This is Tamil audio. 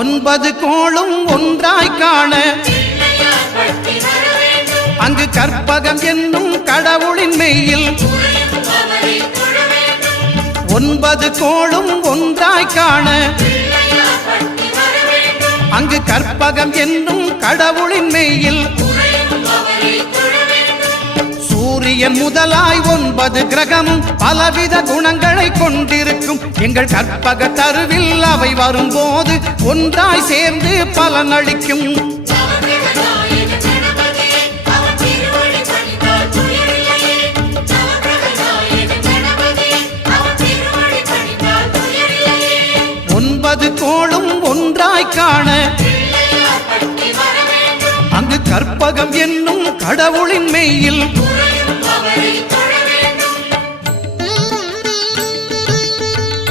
9 கோளும் ஒன்றாய் காண அங்கு கற்பகம் என்னும் கடவுளின் மெய்யில் 9 கோளும் ஒன்றாய் காண அங்கு கற்பகம் என்னும் கடவுளின் மெய்யில் சூரியன் முதலாய் 9 கிரகமும் பலவித குணங்களை கொண்டிருக்கும் எங்கள் கற்பக தருவில் அவை வரும்போது ஒன்றாய் சேர்ந்து பலனளிக்கும். கோளும் ஒன்றாய் காண அங்கு கற்பகம் என்னும் கடவுளின் மெய்யில்